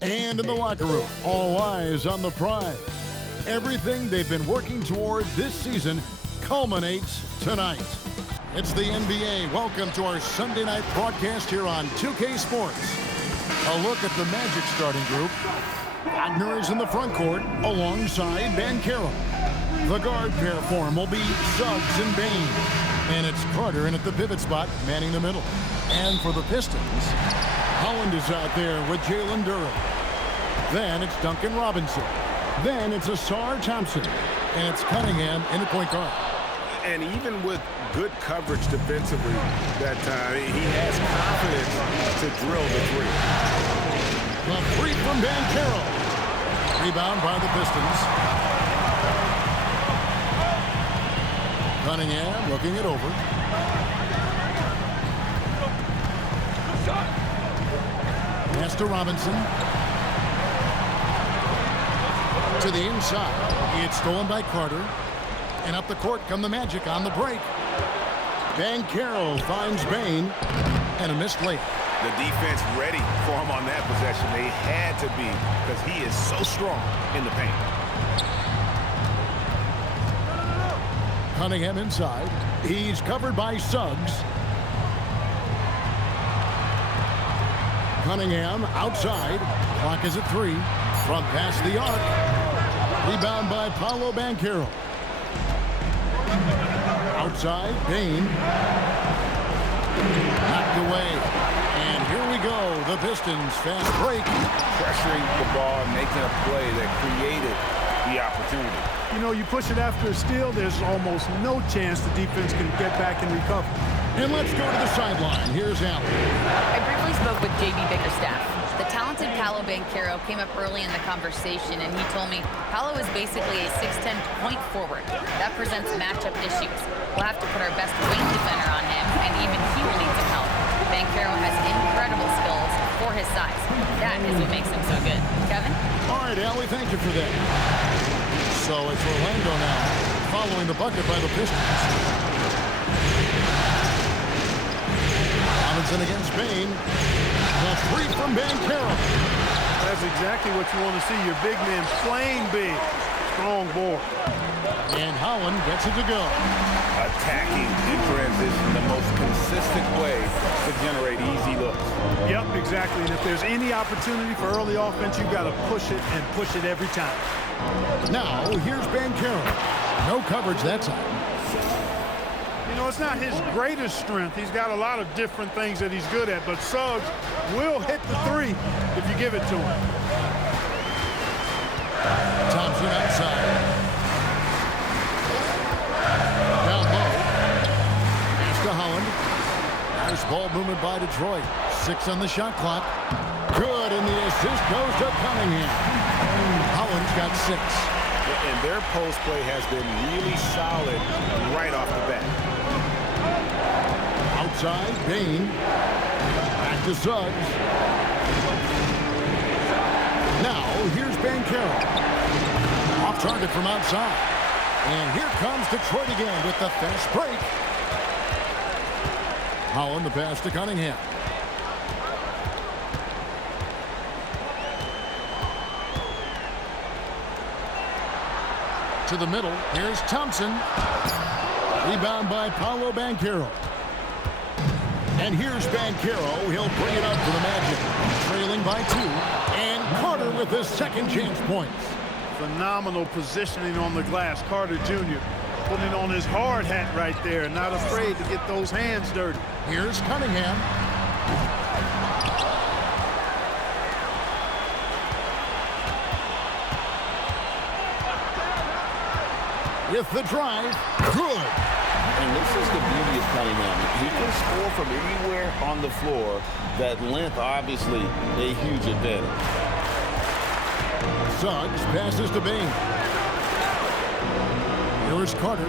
And in the locker room, all eyes on the prize. Everything they've been working toward this season culminates tonight. It's the NBA. Welcome to our Sunday night broadcast here on 2K Sports. A look at the Magic starting group. Wagner is in the front court alongside Banchero. The guard pair form will be Suggs and Bane. And it's Carter in at the pivot spot, manning the middle. And for the Pistons, Holland is out there with Jalen Durant. Then it's Duncan Robinson. Then it's Asar Thompson. And it's Cunningham in the point guard. And even with good coverage defensively that time, he has confidence to drill the three. The three from Banchero. Rebound by the Pistons. Cunningham looking it over. Pass to Robinson. To the inside. It's stolen by Carter. And up the court come the Magic on the break. Banchero finds Bane. And a missed layup. The defense ready for him on that possession. They had to be, because he is so strong in the paint. Cunningham inside. He's covered by Suggs. Cunningham outside. Clock is at 3. From past the arc. Rebound by Paolo Banchero. Outside, Bane. Knocked away. And here we go. The Pistons fast break. Pressuring the ball, making a play that created the opportunity. You know, you push it after a steal, there's almost no chance the defense can get back and recover. And let's go to the sideline. Here's Allen. I briefly spoke with J.B. Bickerstaff. The talented Paolo Banchero came up early in the conversation, and he told me Paolo is basically a 6'10" point forward. That presents matchup issues. We'll have to put our best wing defender on him, and even he will need some help. Banchero has incredible skills for his size. That is what makes him so good. Kevin? All right, Allie, thank you for that. So it's Orlando now, following the bucket by the Pistons. Robinson against Bane. The three from Banchero. That's exactly what you want to see, your big man playing big. Strong board. And Holland gets it to go. Attacking in transition, the most consistent way to generate easy looks. Yep, exactly. And if there's any opportunity for early offense, you've got to push it and push it every time. Now, here's Banchero. No coverage that time. You know, it's not his greatest strength. He's got a lot of different things that he's good at, but Suggs will hit the three if you give it to him. Thompson outside. Down low. Pass to Holland. Nice ball movement by Detroit. 6 on the shot clock. Good, and the assist goes to Cunningham. Holland's got 6. And their post play has been really solid right off the bat. Outside, Bane. Back to Suggs. Now, here's Banchero. Off target from outside. And here comes Detroit again with the fast break. Holland, the pass to Cunningham. To the middle. Here's Thompson. Rebound by Paolo Banchero. And here's Banchero. He'll bring it up to the Magic. Trailing by 2. And Carter with his second chance points. Phenomenal positioning on the glass. Carter Jr. putting on his hard hat right there. Not afraid to get those hands dirty. Here's Cunningham. With the drive. Good. And this is the beauty of Cunningham. He can score from anywhere on the floor. That length, obviously, a huge advantage. Suggs passes to Bane. Here is Carter.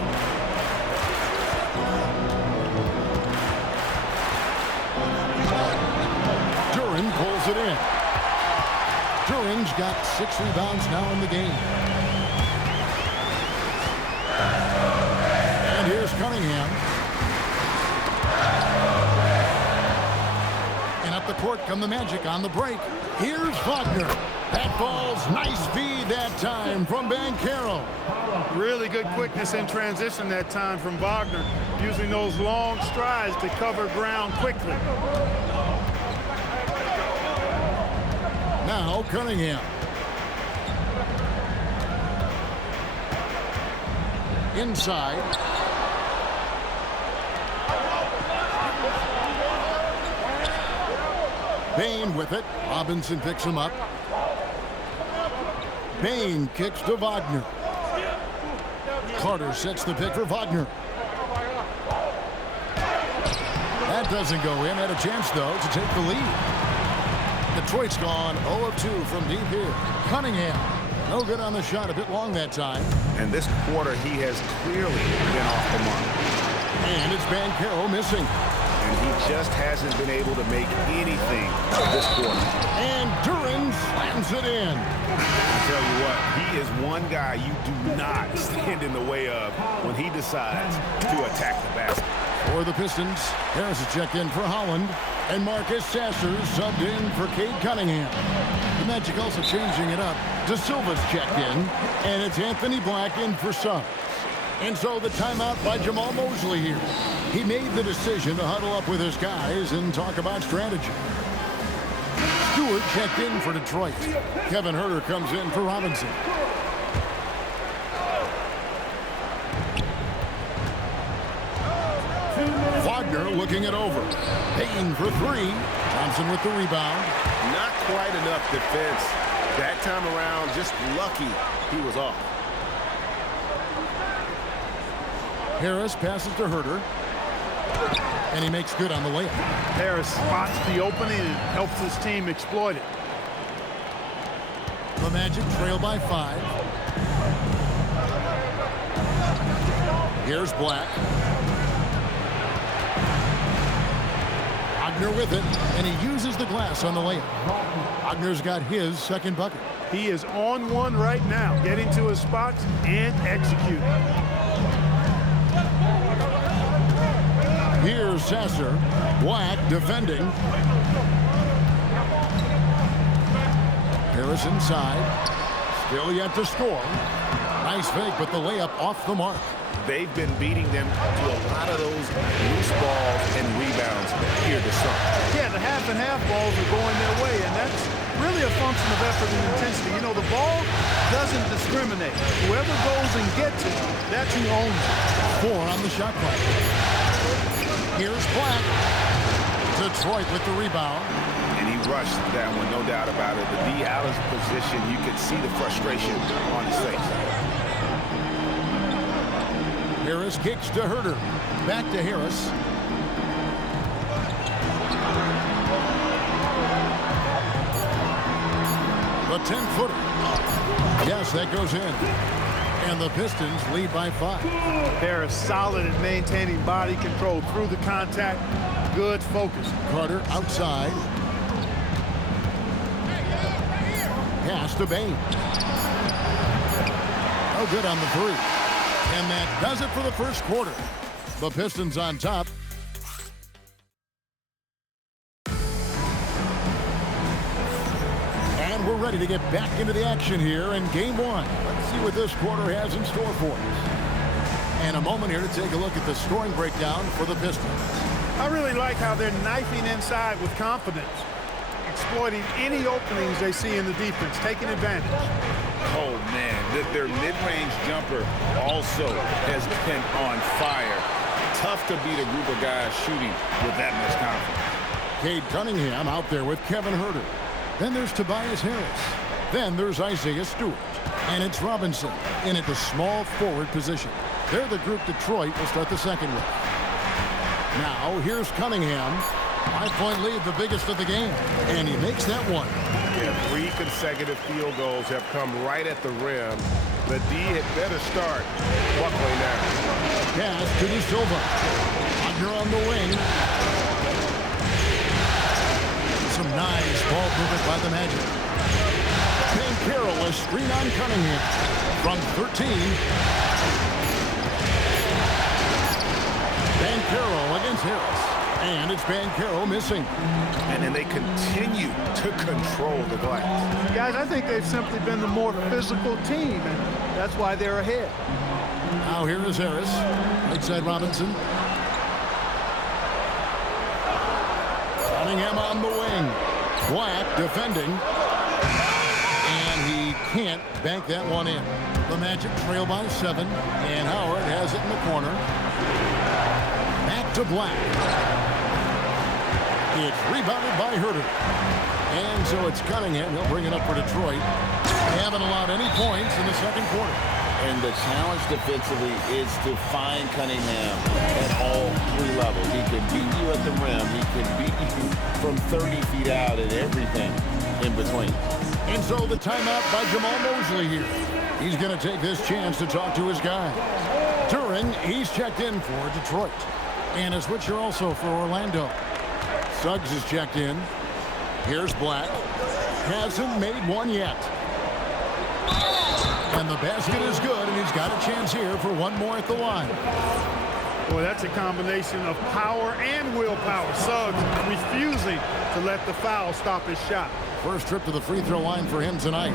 Duran pulls it in. Duran's got 6 rebounds now in the game. And here's Cunningham. up the court come the Magic on the break. Here's Wagner. That ball's nice feed that time from Banchero. Really good quickness in transition that time from Wagner, using those long strides to cover ground quickly. Now Cunningham. Inside. Bain with it. Robinson picks him up. Bain kicks to Wagner. Carter sets the pick for Wagner. That doesn't go in. Had a chance, though, to take the lead. Detroit's gone 0 of 2 from deep here. Cunningham. No good on the shot. A bit long that time. And this quarter, he has clearly been off the mark. And it's Banchero missing. And he just hasn't been able to make anything of this quarter. And Duran slams it in. I tell you what, he is one guy you do not stand in the way of when he decides to attack the basket. For the Pistons, Harris is checked in for Holland, and Marcus Sasser subbed in for Cade Cunningham. The Magic also changing it up. De Silva's checked in, and it's Anthony Black in for subs. And so the timeout by Jamal Mosley here. He made the decision to huddle up with his guys and talk about strategy. Stewart checked in for Detroit. Kevin Huerter comes in for Robinson. Wagner looking it over. Payton for three. Thompson with the rebound. Not quite enough defense. That time around, just lucky he was off. Harris passes to Huerter. And he makes good on the layup. Harris spots the opening and helps his team exploit it. The Magic trail by 5. Here's Black. Wagner with it, and he uses the glass on the layup. Wagner's got his second bucket. He is on one right now, getting to his spots and executing. Here's Sasser. Black defending. Harris inside. Still yet to score. Nice fake, but the layup off the mark. They've been beating them to a lot of those loose balls and rebounds here this summer. Yeah, the half-and-half balls are going their way, and that's really a function of effort and intensity. You know, the ball doesn't discriminate. Whoever goes and gets it, that's who owns it. 4 on the shot clock. Here's Black. Detroit with the rebound. And he rushed that one, no doubt about it. The D out of position, you could see the frustration on his face. Harris kicks to Huerter. Back to Harris. The 10-footer. Yes, that goes in. And the Pistons lead by 5. Harris solid at maintaining body control through the contact. Good focus. Carter outside. Pass to Bain. No good on the 3. And that does it for the first quarter. The Pistons on top. And we're ready to get back into the action here in Game 1. Let's see what this quarter has in store for us. And a moment here to take a look at the scoring breakdown for the Pistons. I really like how they're knifing inside with confidence, exploiting any openings they see in the defense, taking advantage. Oh, man, their mid-range jumper also has been on fire. Tough to beat a group of guys shooting with that much confidence. Cade Cunningham out there with Kevin Huerter. Then there's Tobias Harris. Then there's Isaiah Stewart. And it's Robinson in at the small forward position. They're the group Detroit will start the second with. Now, here's Cunningham. 5-point lead, the biggest of the game. And he makes that one. Yeah, 3 consecutive field goals have come right at the rim. The D had better start buckling down. Pass to De Silva. Wagner on the wing. Some nice ball movement by the Magic. Banchero, a screen on Cunningham. From 13. Banchero against Harris. And it's Banchero missing. And then they continue to control the glass. Guys, I think they've simply been the more physical team, and that's why they're ahead. Now here is Harris. Right side Robinson. Cunningham on the wing. Black defending. And he can't bank that one in. The Magic trail by 7. And Howard has it in the corner. Back to Black. It's rebounded by Herter. And so it's Cunningham. He'll bring it up for Detroit. They haven't allowed any points in the second quarter. And the challenge defensively is to find Cunningham at all 3 levels. He can beat you at the rim. He can beat you from 30 feet out and everything in between. And so the timeout by Jamal Mosley here. He's going to take this chance to talk to his guy. Duren, he's checked in for Detroit. And a switcher also for Orlando. Suggs is checked in. Here's Black. Hasn't made one yet. And the basket is good, and he's got a chance here for one more at the line. Boy, that's a combination of power and willpower. Suggs refusing to let the foul stop his shot. First trip to the free throw line for him tonight.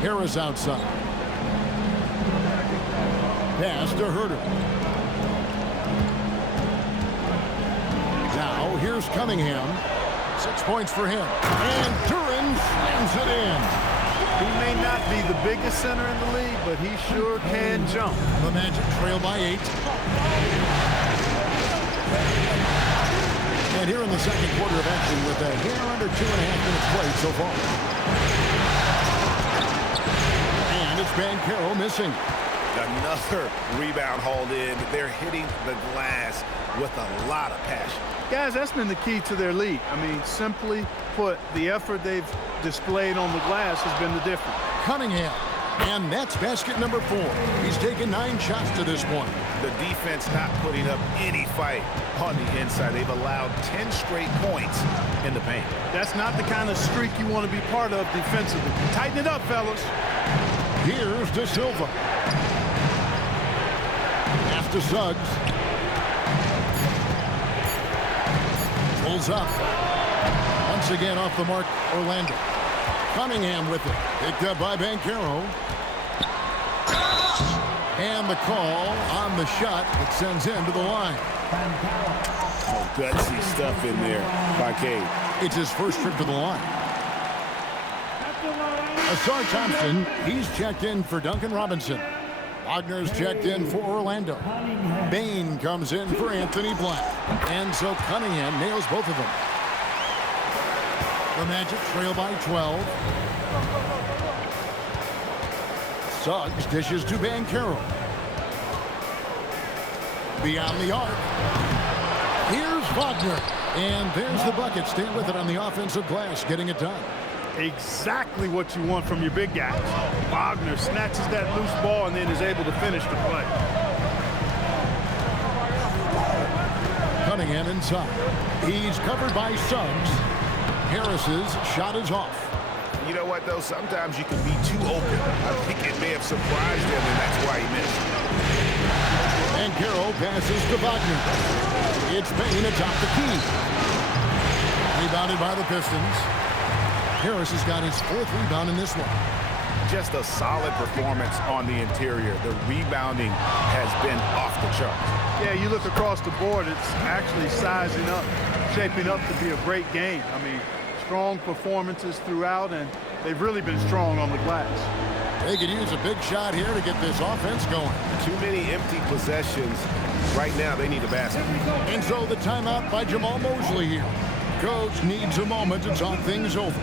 Harris outside. Pass to Herter. Now here's Cunningham. 6 points for him. And Duren slams it in. He may not be the biggest center in the league, but he sure can jump. The Magic trail by 8. And here in the second quarter of action with a hair under 2.5 minutes played so far. And it's Banchero missing. Another rebound hauled in. They're hitting the glass with a lot of passion. Guys, that's been the key to their lead. I mean, simply put, the effort they've displayed on the glass has been the difference. Cunningham. And that's basket number 4. He's taken 9 shots to this point. The defense not putting up any fight on the inside. They've allowed 10 straight points in the paint. That's not the kind of streak you want to be part of defensively. Tighten it up, fellas. Here's De Silva. Pass to Suggs. Pulls up. Once again off the mark, Orlando. Cunningham with it. Picked up by Banchero. And the call on the shot that sends him to the line. Oh, gutsy stuff in there by Cade. It's his first trip to the line. Asar Thompson, he's checked in for Duncan Robinson. Wagner's checked in for Orlando. Bain comes in for Anthony Black. And so Cunningham nails both of them. The Magic trail by 12. Suggs dishes to Banchero. Beyond the arc. Here's Wagner. And there's the bucket. Stay with it on the offensive glass, getting it done. Exactly what you want from your big guys. Wagner snatches that loose ball and then is able to finish the play. Cunningham inside. He's covered by Suggs. Harris's shot is off. You know what, though? Sometimes you can be too open. I think it may have surprised him, and that's why he missed. And Carroll passes to Wagner. It's Bain atop the key. Rebounded by the Pistons. Harris has got his 4th rebound in this one. Just a solid performance on the interior. The rebounding has been off the charts. Yeah, you look across the board, it's actually sizing up, shaping up to be a great game. I mean, strong performances throughout, and they've really been strong on the glass. They could use a big shot here to get this offense going. Too many empty possessions. Right now, they need a basket. And so the timeout by Jamal Mosley here. Coach needs a moment to talk things over.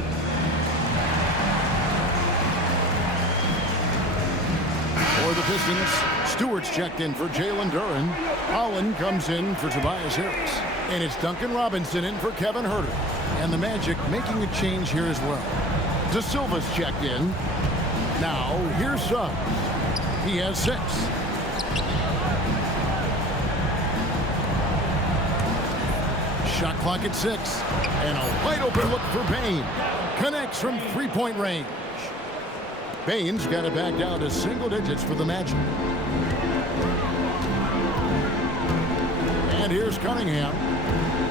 For the Pistons, Stewart's checked in for Jalen Duren. Holland comes in for Tobias Harris. And it's Duncan Robinson in for Kevin Herter. And the Magic making a change here as well. De Silva's checked in. Now, here's Suggs. He has 6. Shot clock at 6. And a wide open look for Bain. Connects from 3-point range. Bain's got it back down to single digits for the Magic. Cunningham.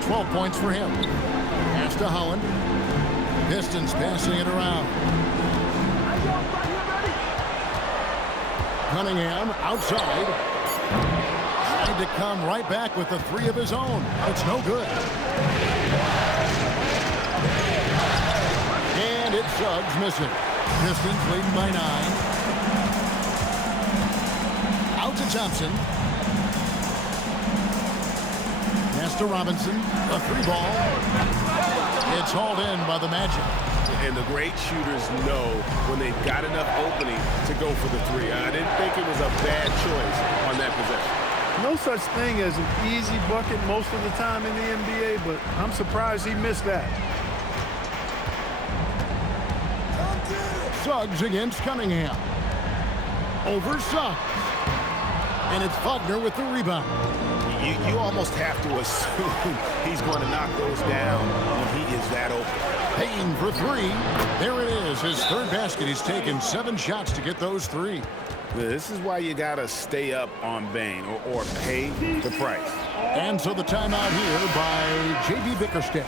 12 points for him. Pass to Holland. Pistons passing it around. Cunningham outside. Trying to come right back with the three of his own. It's no good. And it's Suggs missing. Pistons leading by 9. Out to Thompson. Pass to Robinson. A three ball. It's hauled in by the Magic. And the great shooters know when they've got enough opening to go for the three. I didn't think it was a bad choice on that possession. No such thing as an easy bucket most of the time in the NBA, but I'm surprised he missed that. Suggs against Cunningham. Over Suggs. And it's Wagner with the rebound. You almost have to assume he's going to knock those down when he is that open. Payne for three. There it is, his third basket. He's taken 7 shots to get those 3. This is why you got to stay up on Bane or pay the price. And so the timeout here by J.B. Bickerstaff.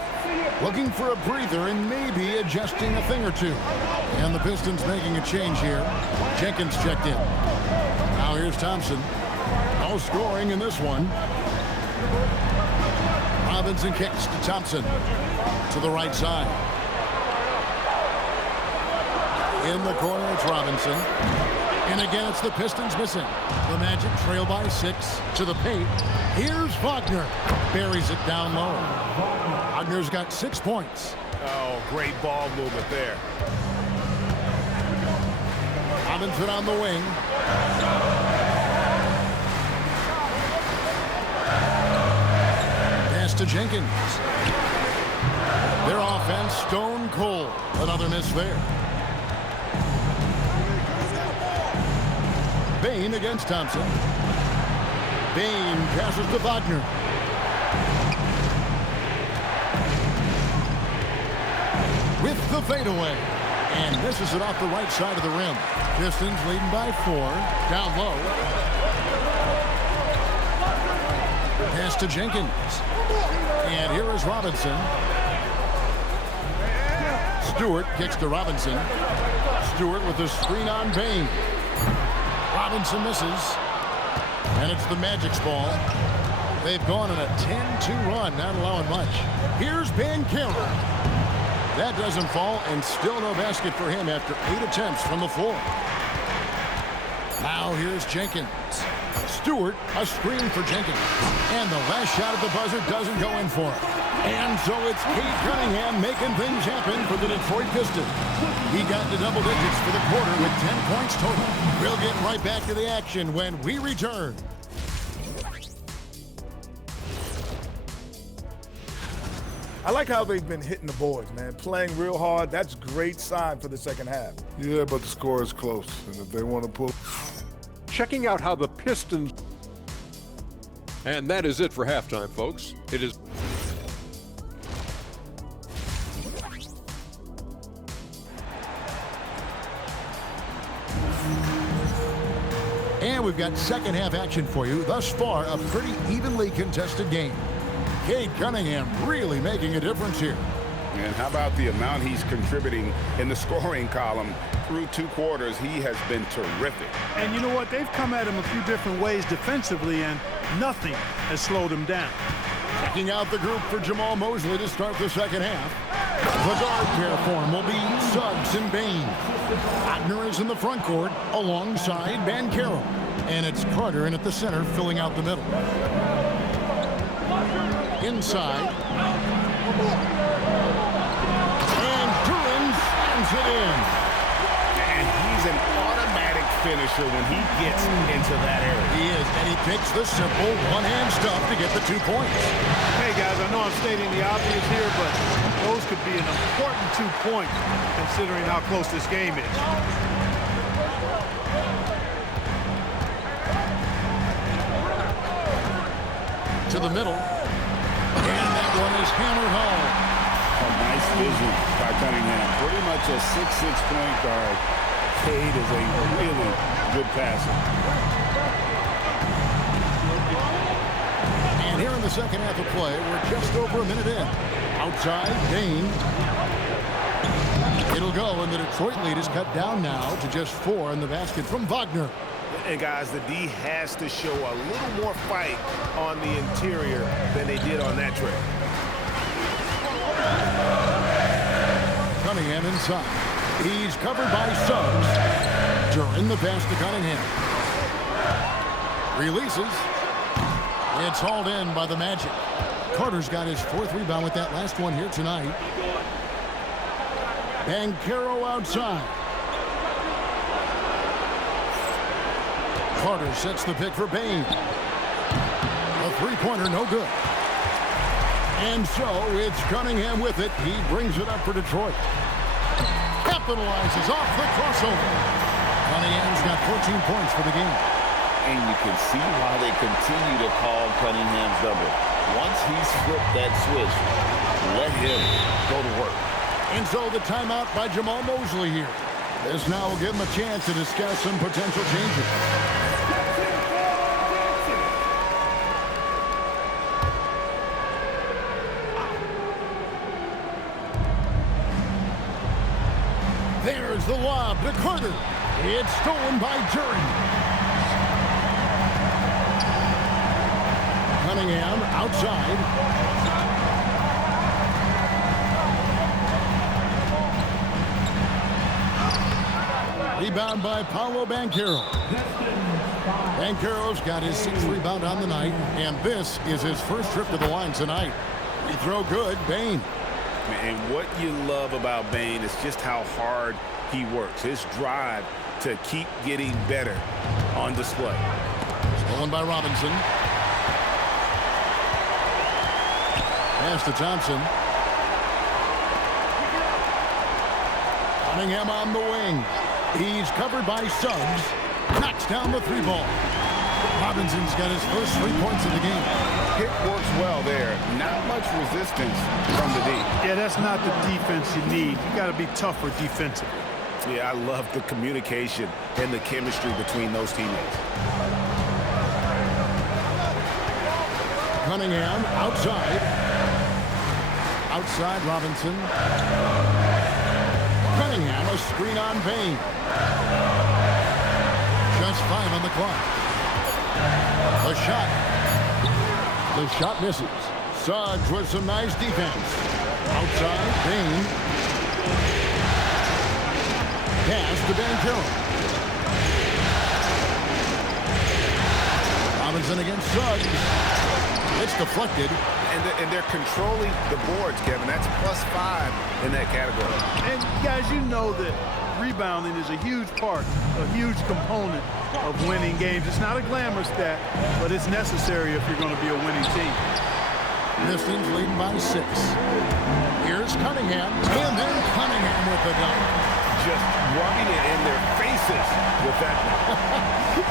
Looking for a breather and maybe adjusting a thing or two. And the Pistons making a change here. Jenkins checked in. Now here's Thompson. No scoring in this one. Robinson kicks to Thompson. To the right side. In the corner, it's Robinson. And again, it's the Pistons missing. The Magic trail by 6 to the paint. Here's Wagner. Buries it down low. Wagner's got 6 points. Oh, great ball movement there. Robinson on the wing. Pass to Jenkins. Their offense stone cold. Another miss there. Bane against Thompson. Bane passes to Wagner. With the fadeaway. And misses it off the right side of the rim. Pistons leading by 4. Down low. Pass to Jenkins. And here is Robinson. Stewart kicks to Robinson. Stewart with the screen on Bane. Robinson misses. And it's the Magic's ball. They've gone on a 10-2 run, not allowing much. Here's Banchero. That doesn't fall, and still no basket for him after 8 attempts from the floor. Now here's Jenkins. Stewart, a screen for Jenkins. And the last shot at the buzzer doesn't go in for him. And so it's Cade Cunningham making things happen for the Detroit Pistons. He got to double digits for the quarter with 10 points total. We'll get right back to the action when we return. I like how they've been hitting the boards, man. Playing real hard. That's a great sign for the second half. Yeah, but the score is close. And if they want to pull... Checking out how the Pistons... And that is it for halftime, folks. It is... And we've got second half action for you. Thus far, a pretty evenly contested game. Cade Cunningham really making a difference here. And how about the amount he's contributing in the scoring column through 2 quarters? He has been terrific. And you know what? They've come at him a few different ways defensively, and nothing has slowed him down. Checking out the group for Jamal Mosley to start the second half. The guard pair for him will be Suggs and Bane. Wagner is in the front court alongside Banchero. And it's Carter in at the center filling out the middle. Inside. And Duran slams it in. And he's an automatic finisher when he gets into that area. He is, and he picks the simple one-hand stuff to get the 2 points. Hey, guys, I know I'm stating the obvious here, but those could be an important 2 points considering how close this game is. To the middle. And that one is hammered home. A nice vision by Cunningham. Pretty much a 6'6" point guard. Cade is a really good passer. And here in the second half of play. We're just over a minute in. Outside, Bain. It'll go, and the Detroit lead is cut down now to just 4 in the basket from Wagner. And guys, the D has to show a little more fight on the interior than they did on that trade. Cunningham inside. He's covered by Suggs. During the pass to Cunningham. Releases. It's hauled in by the Magic. Carter's got his 4th rebound with that last one here tonight. Banchero outside. Carter sets the pick for Bain. A three-pointer, no good. And so it's Cunningham with it. He brings it up for Detroit. Capitalizes off the crossover. Cunningham's got 14 points for the game. And you can see why they continue to call Cunningham's double. Once he's flipped that switch, let him go to work. And so the timeout by Jamal Mosley here. This now will give him a chance to discuss some potential changes. There's the lob to Carter. It's stolen by Duren. Cunningham outside. Rebound by Paolo Banchero. Banchero's got his 6th rebound on the night, and this is his first trip to the line tonight. Free throw good, Bain. And what you love about Bain is just how hard he works. His drive to keep getting better on display. Stolen by Robinson. Pass to Thompson. Cunningham on the wing. He's covered by Suggs. Knocks down the 3-ball. Robinson's got his first 3 points of the game. Pick works well there. Not much resistance from the D. Yeah, that's not the defense you need. You got to be tougher defensively. Yeah, I love the communication and the chemistry between those teammates. Cunningham outside. Outside Robinson. Cunningham, a screen on Bain. Just 5 on the clock. The shot. The shot misses. Suggs with some nice defense. Outside, Bain. Pass to Banchero. Robinson against Suggs. It's deflected. And they're controlling the boards, Kevin. That's +5 in that category. And guys, you know that rebounding is a huge part, a huge component of winning games. It's not a glamour stat, but it's necessary if you're going to be a winning team. Pistons leading by 6. Here's Cunningham, and then Cunningham with the dunk. Just rubbing it in their faces with that one.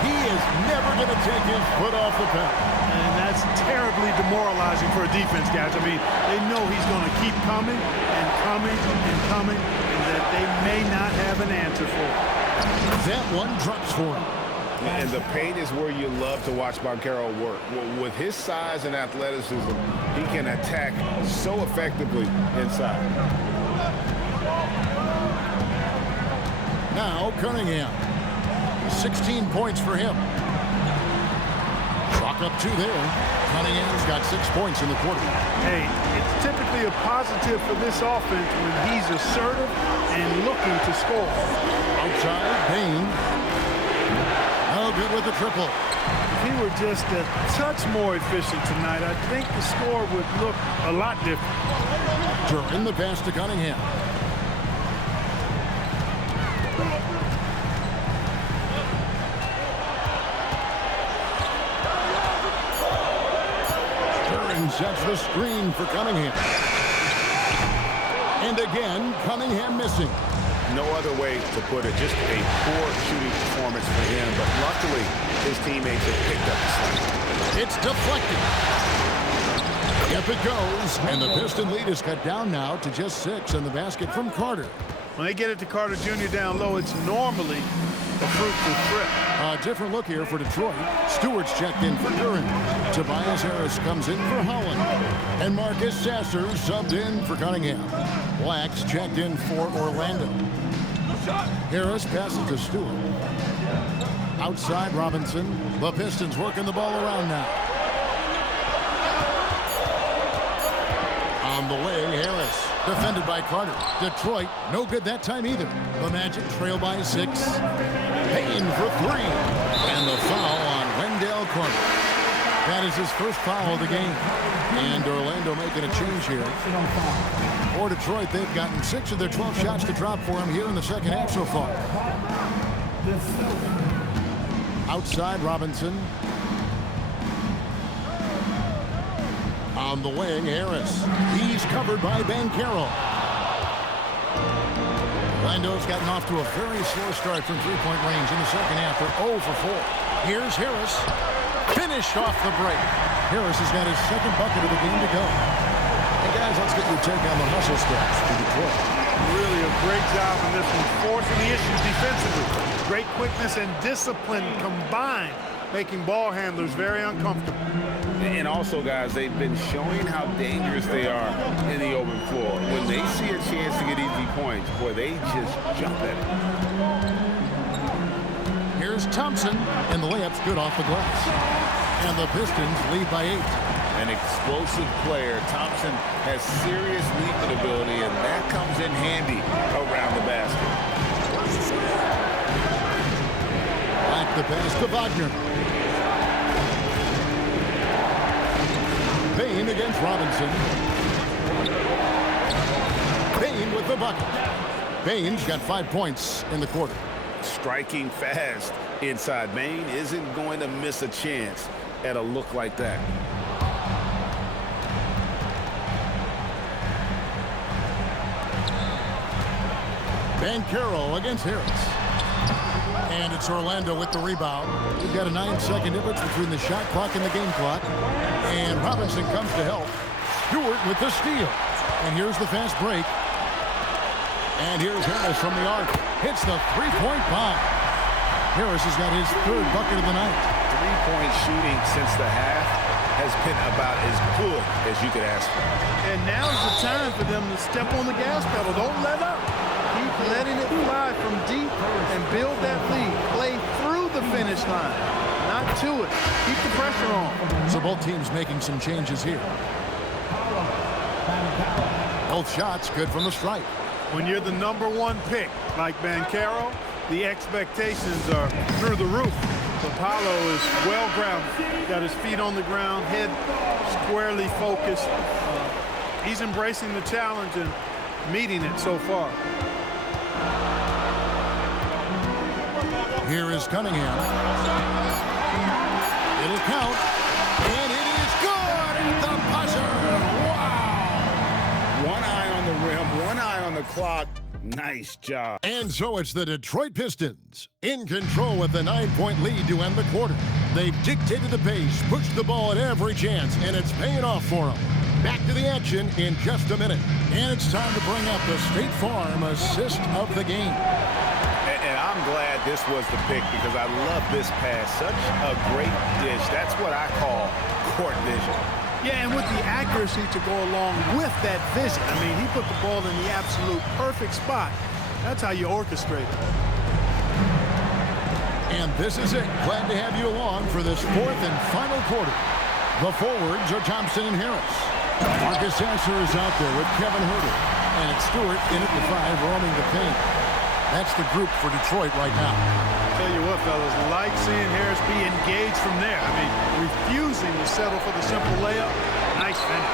He is never going to take his foot off the pedal. And that's terribly demoralizing for a defense, guys. I mean, they know he's going to keep coming and coming and coming, and that they may not have an answer for it. That one drops for him. And the paint is where you love to watch Banchero work. With his size and athleticism, he can attack so effectively inside. Now Cunningham. 16 points for him. Clock up 2 there. Cunningham's got 6 points in the quarter. Hey, it's typically a positive for this offense when he's assertive and looking to score. Outside, Bain. No good with the triple. If he were just a touch more efficient tonight, I think the score would look a lot different. During the pass to Cunningham. Duren sets the screen for Cunningham. And again, Cunningham missing. No other way to put it. Just a poor shooting performance for him. But luckily, his teammates have picked up the slack. It's deflected. Up it goes. And the Piston lead is cut down now to just 6 in the basket from Carter. When they get it to Carter Jr. down low, it's normally a fruitful trip. A different look here for Detroit. Stewart's checked in for Duran. Tobias Harris comes in for Holland. And Marcus Sasser subbed in for Cunningham. Black's checked in for Orlando. Harris passes to Stewart. Outside Robinson. The Pistons working the ball around now. On the wing, Harris. Defended by Carter. Detroit, no good that time either. The Magic trail by 6. Payne for 3. And the foul on Wendell Carter. That is his first foul of the game. And Orlando making a change here. For Detroit, they've gotten 6 of their 12 shots to drop for him here in the second half so far. Outside Robinson. On the wing, Harris. He's covered by Banchero. Orlando's gotten off to a very slow start from three-point range in the second half. They're 0 for 4. Here's Harris. Finished off the break. Harris has got his second bucket of the game to go. And guys, let's get your take on the hustle stats for Detroit. Really a great job in this one, forcing the issues defensively. Great quickness and discipline combined, making ball handlers very uncomfortable. And also, guys, they've been showing how dangerous they are in the open floor. When they see a chance to get easy points, boy, they just jump at it. Here's Thompson, and the layup's good off the glass. And the Pistons lead by 8. An explosive player. Thompson has serious leaping ability, and that comes in handy around the basket. Back the pass to Wagner. Payne against Robinson. Payne with the bucket. Payne's got 5 points in the quarter. Striking fast inside. Maine isn't going to miss a chance at a look like that. Banchero against Harris. And it's Orlando with the rebound. We've got a 9-second difference between the shot clock and the game clock. And Robinson comes to help. Stewart with the steal. And here's the fast break. And here's Harris from the arc. Hits the three-point bomb. Harris has got his 3rd bucket of the night. Three-point shooting since the half has been about as good as you could ask for. And now's the time for them to step on the gas pedal. Don't let up. Keep letting it fly from deep and build that lead. Play through the finish line, not to it. Keep the pressure on. So both teams making some changes here. Both shots good from the stripe. When you're the #1 pick, like Banchero, the expectations are through the roof. But Paolo is well grounded. Got his feet on the ground, head squarely focused. He's embracing the challenge and meeting it so far. Here is Cunningham. It'll count. And it is good at the buzzer. Wow! One eye on the rim, one eye on the clock. Nice job. And so it's the Detroit Pistons in control with a 9-point lead to end the quarter. They've dictated the pace, pushed the ball at every chance, and it's paying off for them. Back to the action in just a minute. And it's time to bring up the State Farm assist of the game. And I'm glad this was the pick because I love this pass. Such a great dish. That's what I call court vision. Yeah, and with the accuracy to go along with that vision. I mean, he put the ball in the absolute perfect spot. That's how you orchestrate it. And this is it. Glad to have you along for this 4th and final quarter. The forwards are Thompson and Harris. Marcus Sasser is out there with Kevin Huerter. And it's Stewart in at the 5, roaming the paint. That's the group for Detroit right now. Tell you what, fellas, like seeing Harris be engaged from there. I mean, refusing to settle for the simple layup. Nice finish.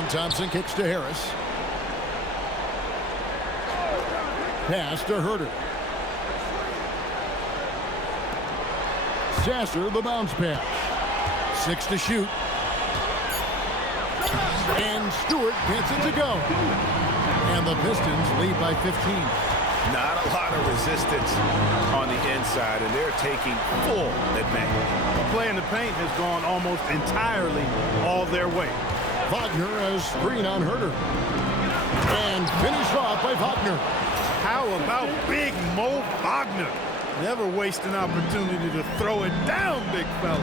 And Thompson kicks to Harris. Pass to Huerter. Sasser, the bounce pass. 6 to shoot. And Stewart gets it to go. And the Pistons lead by 15. Not a lot of resistance on the inside, and they're taking full advantage. The play in the paint has gone almost entirely all their way. Wagner as screen on Herter. And finished off by Wagner. How about big Mo Wagner? Never waste an opportunity to throw it down, big fella.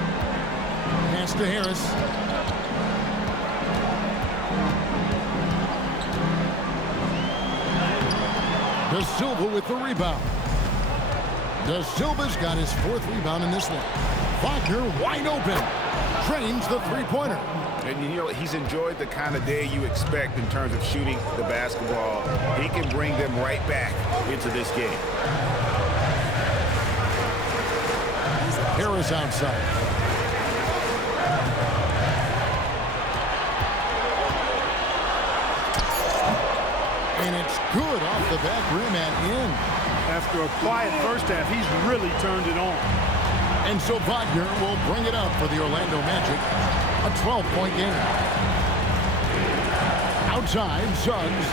Pass to Harris. Da Silva with the rebound. Da Silva's got his 4th rebound in this one. Wagner wide open. Drains the three-pointer. And you know, he's enjoyed the kind of day you expect in terms of shooting the basketball. He can bring them right back into this game. Harris outside. And it's good off the back rim and in. After a quiet first half, he's really turned it on. And so Wagner will bring it up for the Orlando Magic. A 12-point game. Outside, Suggs.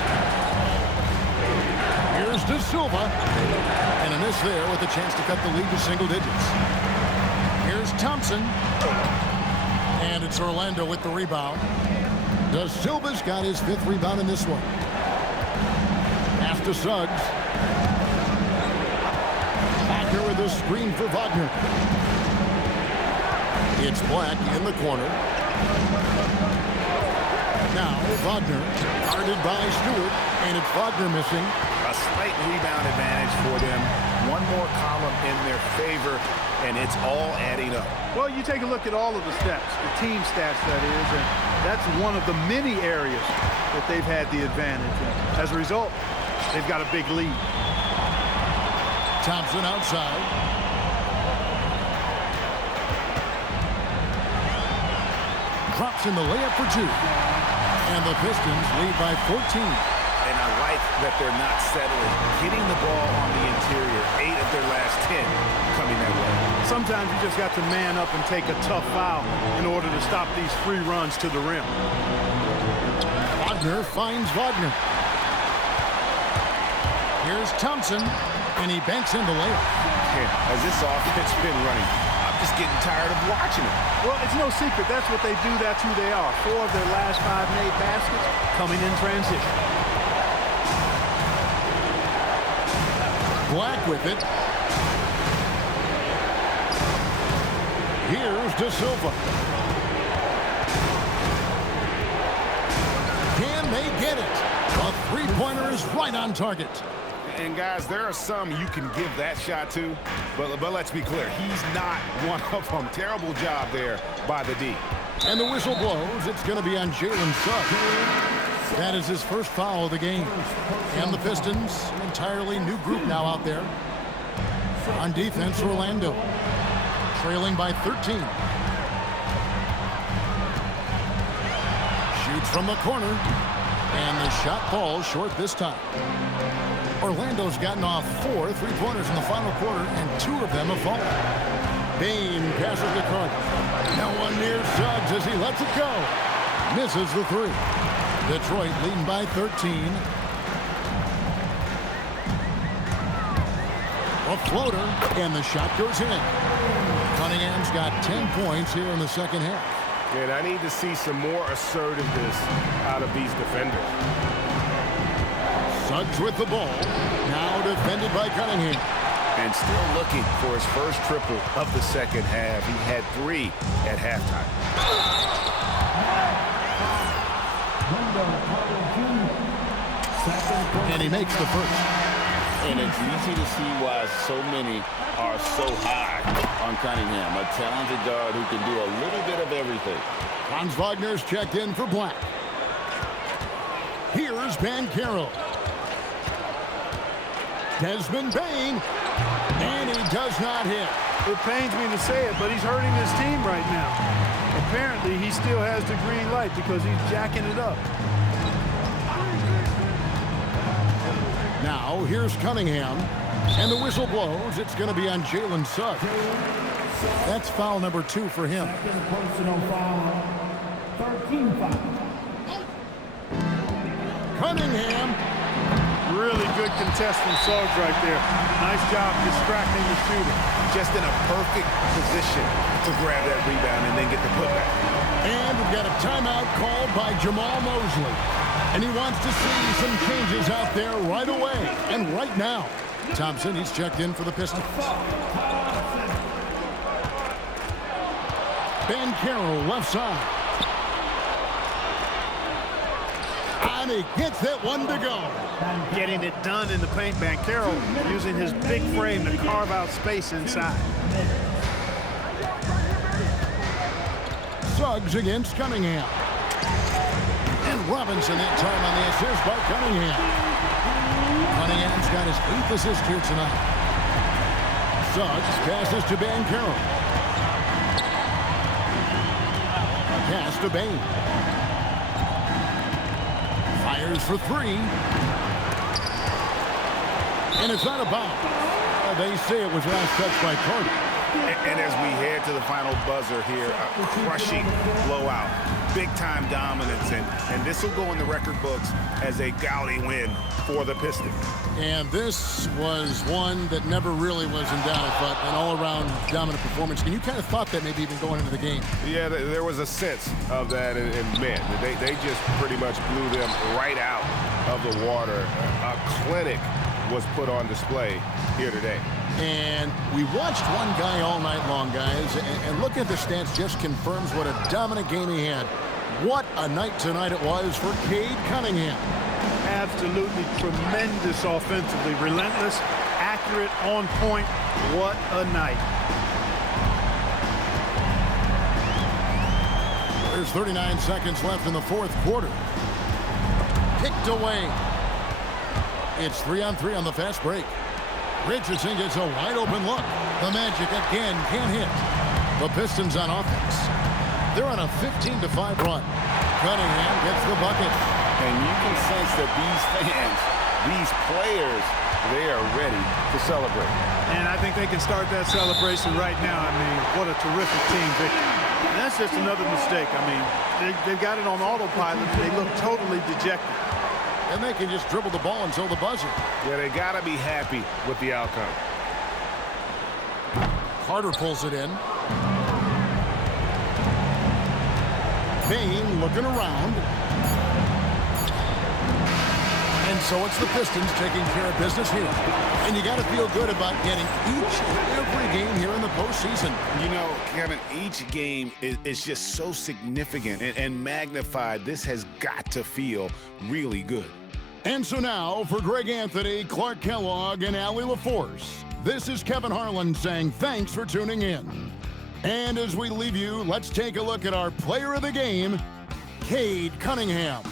Here's Da Silva. And a miss there with a chance to cut the lead to single digits. Here's Thompson. And it's Orlando with the rebound. Da Silva's got his 5th rebound in this one. Pass to Suggs. Wagner with a screen for Wagner. It's Black in the corner. Now Wagner guarded by Stewart, and it's Wagner missing. A slight rebound advantage for them. One more column in their favor, and it's all adding up. Well, you take a look at all of the stats, the team stats that is, and that's one of the many areas that they've had the advantage. And as a result, they've got a big lead. Thompson outside. Drops in the layup for 2. And the Pistons lead by 14. And I like that they're not settling. Hitting the ball on the interior, 8 of their last 10 coming that way. Sometimes you just got to man up and take a tough foul in order to stop these free runs to the rim. Wagner finds Wagner. Here's Thompson, and he banks in the layup. As this offense been running, I'm just getting tired of watching it. Well, it's no secret. That's what they do. That's who they are. 4 of their last 5 made baskets coming in transition. Black with it. Here's Da Silva. Can they get it? A three-pointer is right on target. And guys, there are some you can give that shot to, but let's be clear, he's not one of them. Terrible job there by the D. And the whistle blows. It's going to be on Jalen Suggs. That is his first foul of the game. And the Pistons, an entirely new group now out there. On defense, Orlando, trailing by 13. Shoots from the corner, and the shot falls short this time. Orlando's gotten off 4 three-pointers in the final quarter, and 2 of them have fallen. Bain passes the corner. No one near Suggs as he lets it go. Misses the 3. Detroit leading by 13. A floater, and the shot goes in. Cunningham's got 10 points here in the second half. And I need to see some more assertiveness out of these defenders. Suggs with the ball. Now defended by Cunningham. And still looking for his first triple of the second half. He had 3 at halftime. And he makes the first. And it's easy to see why so many are so high on Cunningham, a talented guard who can do a little bit of everything. Franz Wagner's checked in for Black. Here's Banchero. Desmond Bain, and he does not hit. It pains me to say it, but he's hurting his team right now. Apparently, he still has the green light because he's jacking it up. Now, here's Cunningham, and the whistle blows. It's going to be on Jalen Suggs. That's foul number 2 for him. Personal foul, 13 foul. Cunningham. Really good contest from Suggs right there. Nice job distracting the shooter. Just in a perfect position to grab that rebound and then get the putback. And we've got a timeout called by Jamal Mosley. And he wants to see some changes out there right away and right now. Thompson, he's checked in for the Pistons. Banchero left side. And he gets that one to go. Getting it done in the paint. Banchero using his big frame to carve out space inside. Suggs against Cunningham. And Robinson in time on the assist by Cunningham. Cunningham's got his 8th assist here tonight. Suggs passes to Banchero. Pass to Bain. Fires for 3. And it's not a foul. They say it was last touched by Carter. And as we head to the final buzzer here, a crushing blowout, big-time dominance, and this will go in the record books as a gaudy win for the Pistons. And this was one that never really was in doubt, I thought, an all-around dominant performance. And you kind of thought that maybe even going into the game. Yeah, there was a sense of that, and man, they just pretty much blew them right out of the water. A clinic was put on display here today. And we watched one guy all night long, guys, and looking at the stats just confirms what a dominant game he had. What a night tonight it was for Cade Cunningham. Absolutely tremendous offensively. Relentless, accurate, on point. What a night. There's 39 seconds left in the fourth quarter. Picked away. It's 3-on-3 on the fast break. Richardson gets a wide-open look. The Magic again can't hit. The Pistons on offense. They're on a 15-5 run. Cunningham gets the bucket. And you can sense that these fans, these players, they are ready to celebrate. And I think they can start that celebration right now. I mean, what a terrific team victory. And that's just another mistake. I mean, they've got it on autopilot. They look totally dejected. And they can just dribble the ball until the buzzer. Yeah, they got to be happy with the outcome. Carter pulls it in. Bain looking around. And so it's the Pistons taking care of business here. And you got to feel good about getting each and every game here in the postseason. You know, Kevin, each game is just so significant and magnified. This has got to feel really good. And so now, for Greg Anthony, Clark Kellogg, and Allie LaForce, this is Kevin Harlan saying thanks for tuning in. And as we leave you, let's take a look at our player of the game, Cade Cunningham.